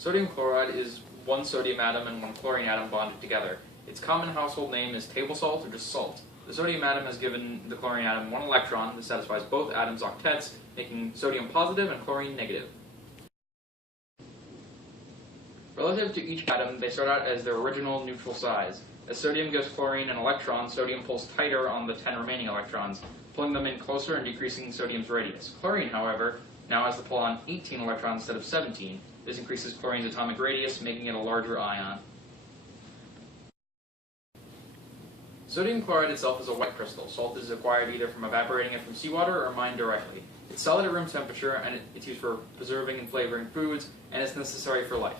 Sodium chloride is one sodium atom and one chlorine atom bonded together. Its common household name is table salt or just salt. The sodium atom has given the chlorine atom one electron that satisfies both atoms' octets, making sodium positive and chlorine negative. Relative to each atom, they start out as their original neutral size. As sodium gives chlorine an electron, sodium pulls tighter on the 10 remaining electrons, pulling them in closer and decreasing sodium's radius. Chlorine, however, now has to pull on 18 electrons instead of 17. This increases chlorine's atomic radius, making it a larger ion. Sodium chloride itself is a white crystal. Salt is acquired either from evaporating it from seawater or mined directly. It's solid at room temperature, and it's used for preserving and flavoring foods, and it's necessary for life.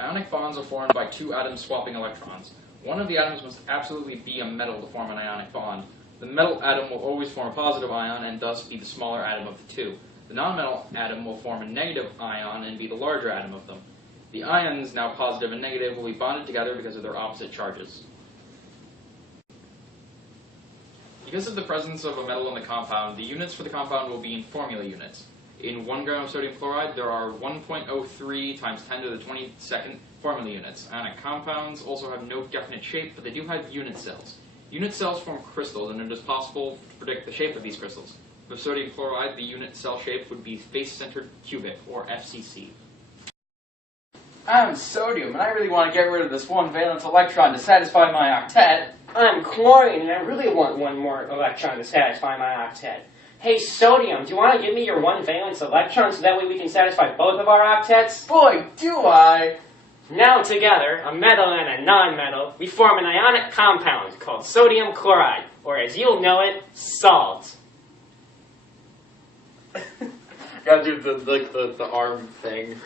Ionic bonds are formed by two atoms swapping electrons. One of the atoms must absolutely be a metal to form an ionic bond. The metal atom will always form a positive ion and thus be the smaller atom of the two. The nonmetal atom will form a negative ion and be the larger atom of them. The ions, now positive and negative, will be bonded together because of their opposite charges. Because of the presence of a metal in the compound, the units for the compound will be in formula units. In 1 gram of sodium chloride, there are 1.03 times 10 to the 22nd formula units. Ionic compounds also have no definite shape, but they do have unit cells. Unit cells form crystals, and it is possible to predict the shape of these crystals. With sodium chloride, the unit cell shape would be face-centered cubic, or FCC. I'm sodium, and I really want to get rid of this one valence electron to satisfy my octet. I'm chlorine, and I really want one more electron to satisfy my octet. Hey, sodium, do you want to give me your one valence electron so that way we can satisfy both of our octets? Boy, do I! Now together, a metal and a non-metal, we form an ionic compound called sodium chloride, or as you'll know it, salt. Gotta do the arm thing.